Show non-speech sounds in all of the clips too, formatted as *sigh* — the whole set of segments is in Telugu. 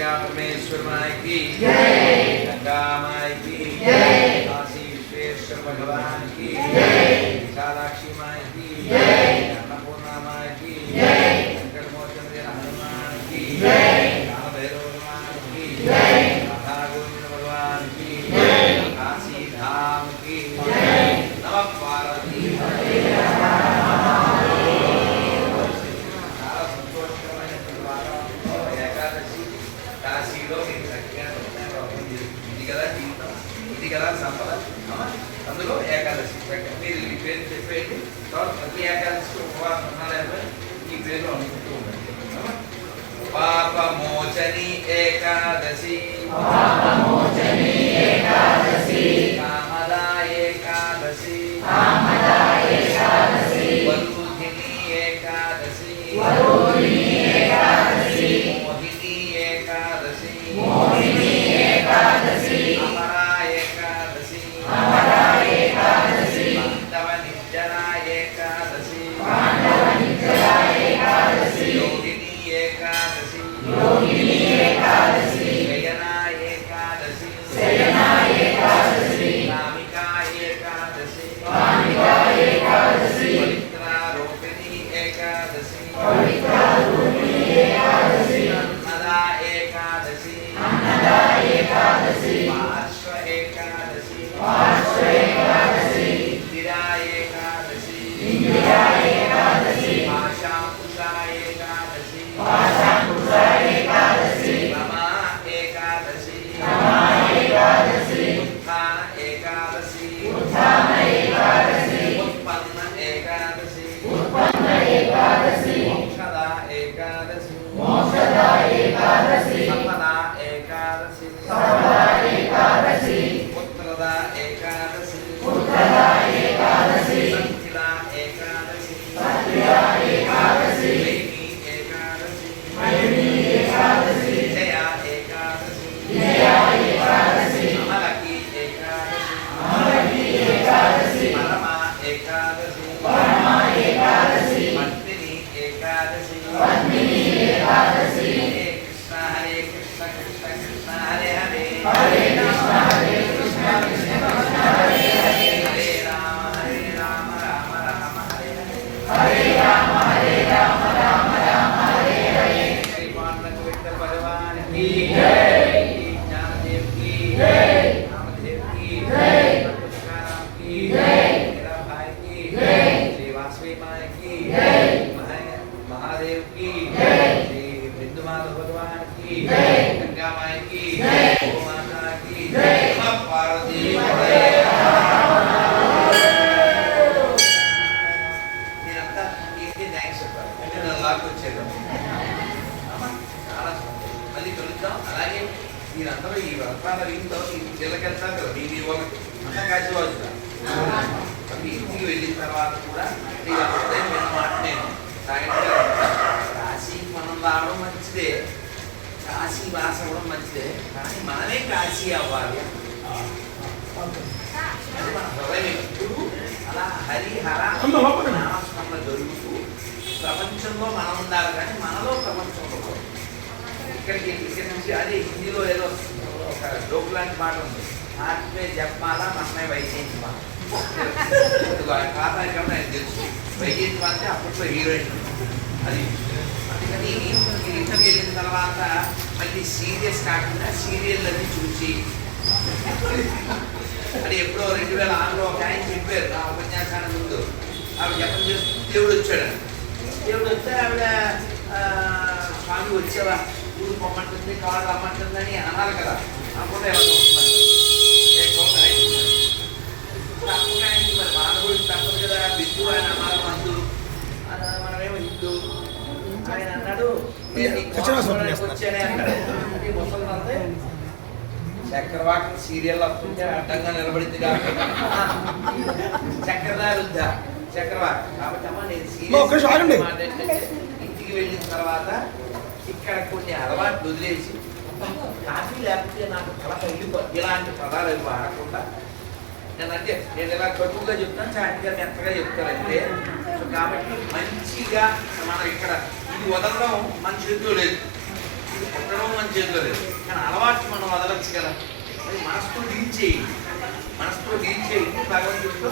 विद्या परमेश्वर माई की गंगा माई की काशी विश्वेश्वर भगवान की Francis. బాగా నన్ను చాలా మళ్ళీ కలుద్దాం. అలాగే మీరందరూ ఈ వ్రతాల రీతిలో ఈ చిల్లకెళ్తారు కదా మీ మీ వాళ్ళకి అంతా కాశీ మీ ఇంటికి వెళ్ళిన తర్వాత కూడా మీ ఉదయం విన్న మాట నేను సాయంత్రం కాశీకి మనం రావడం మంచిదే. కాశీ వాస అవ్వడం మంచిదే. కానీ మనమే కాశీ అవ్వాలి. అది మన హృదయం ఎప్పుడు అలా హరిహర నామస్మరణ ప్రపంచంలో మనం ఉండాలి కానీ మనలో ప్రపంచంలో ఇక్కడికి ఇక్కడి నుంచి అదే హిందీలో ఏదో ఒక డోక్ లాంటి మాట ఉంది. ఆత్మే జప్మాల మనమే వైజయంతిమాల ఇదిగో ఆ ఖాతా ఇక్కడ నాకు తెలుసు. వైజయంతిమాల అంటే అప్పట్లో హీరోయిన్. అది అందుకని ఇంటర్వ్యూ వెళ్ళిన తర్వాత మళ్ళీ సీరియస్ కాకుండా సీరియల్ అది చూసి అది ఎప్పుడో రెండు వేల ఆరులో ఒక ఆయన చెప్పారు నా ఉపన్యాసానికి ముందు. ఆవిడ జపం చేస్తూ దేవుడు వచ్చాడు దేవుడు వస్తే ఆవిడ స్వామి వచ్చేవా? ఊరు పొమ్మంటుంది కాళ్ళు రమ్మంటుందని అనాలి కదా. అనుకుంటే ఎలా చూస్తున్నారు ఆయనకి మరి మన గురించి తప్పదు కదా. బిందు ఆయన అన్నారు మందు. మనమేమో హిందూ. ఆయన అన్నాడు "నేను నీకు మోసం వచ్చానే అన్నాడు. ముసలి చక్రవాకం సీరియల్ వస్తుంటే అడ్డంగా నిలబడింది కాబట్టి *laughs* చక్రధారుద్ద. నేను ఏంటంటే, ఇంటికి వెళ్ళిన తర్వాత ఇక్కడ కొన్ని అలవాట్లు వదిలేసి "అబ్బా, కాఫీ లేకపోతే నాకు తలక వెళ్ళిపో ఇలాంటి పదాలు అవి వాడకుండా. నేనంటే నేను ఇలా కటువుగా చెప్తాను చాటిగా మెత్తగా చెప్తానంటే సో కాబట్టి మంచిగా మనం ఇక్కడ ఇది వదలడం మన చేతిలో లేదు. ఇది పుట్టడం మన చేతిలో లేదు. కానీ అలవాటు మనం వదలచ్చు కదా. అది మనసుతో డీల్ చేయండి మనసుతో డీల్ చేయండి భగవంతుడితో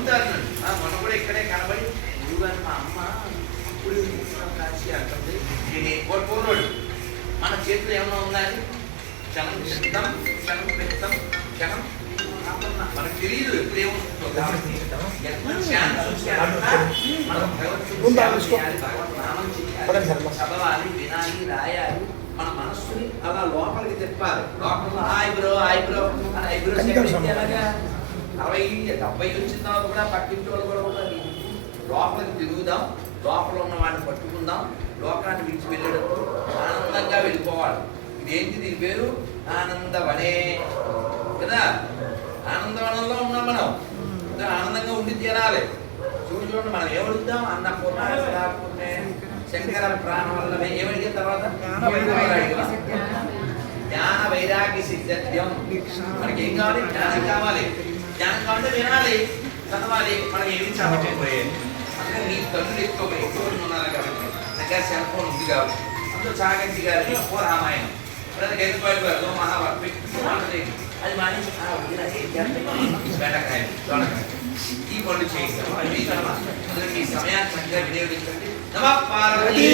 ఆ, మొన్న కూడా ఇక్కడే కనబడి గురుగారు మా అమ్మ ఇప్పుడు కాచి అంటుంది నేను వాడు పోరోడు మన చేతిలో ఏమైనా ఉందా అని క్షణం చిత్తం క్షణం పెత్తం క్షణం మనకు తెలియదు ఎప్పుడు ఏముంటుందో కాబట్టి మనం చదవాలి వినాలి రాయాలి మన మనస్సుని అలా లోపలికి తిప్పాలి లోపల hi bro hi bro hi bro ఎలాగా అరవై డెబ్బై వచ్చిన తర్వాత కూడా పక్కింటి వాళ్ళు కూడా ఉండాలి లోపలికి తిరుగుదాం లోపల ఉన్న వాడిని పట్టుకుందాం లోకాన్ని విడిచి వెళ్ళేటప్పుడు ఆనందంగా వెళ్ళిపోవాలి. ఇదేంటి దీని పేరు? ఆనందవనే. కదా? ఆనందవనంలో ఉన్నాం మనం. ఆనందంగా ఉండి తీరాలి. చూడు చూడండి మనం ఏమడుగుతాం? అన్నపూర్ణ సదాపూర్ణే శంకర ప్రాణం వల్ల ఏమడిగిన తర్వాత? జ్ఞాన వైరాగ్య సిద్ధ్యం. మనకి ఏం కావాలి? జ్ఞానం కావాలి. జ్ఞానం కావాలంటే వినాలి చదవాలి మనం ఏమి చదవకపోయేది అందుకని నీ తల్లులు ఎక్కువ ఎక్కువ ఉన్నారు కాబట్టి దగ్గర సెల్ ఫోన్ ఉంది కాబట్టి అందులో చాగంటి గారి ఓ రామాయణం ఇప్పుడు గెలిపాడు గారు మహాభారత పెట్టుకోవాలి అది మానేసి బెండకాయ దొండకాయ ఈ పనులు చేయిస్తాం అది మీ సమయాన్ని చక్కగా వినియోగించండి నమ పార్వతీ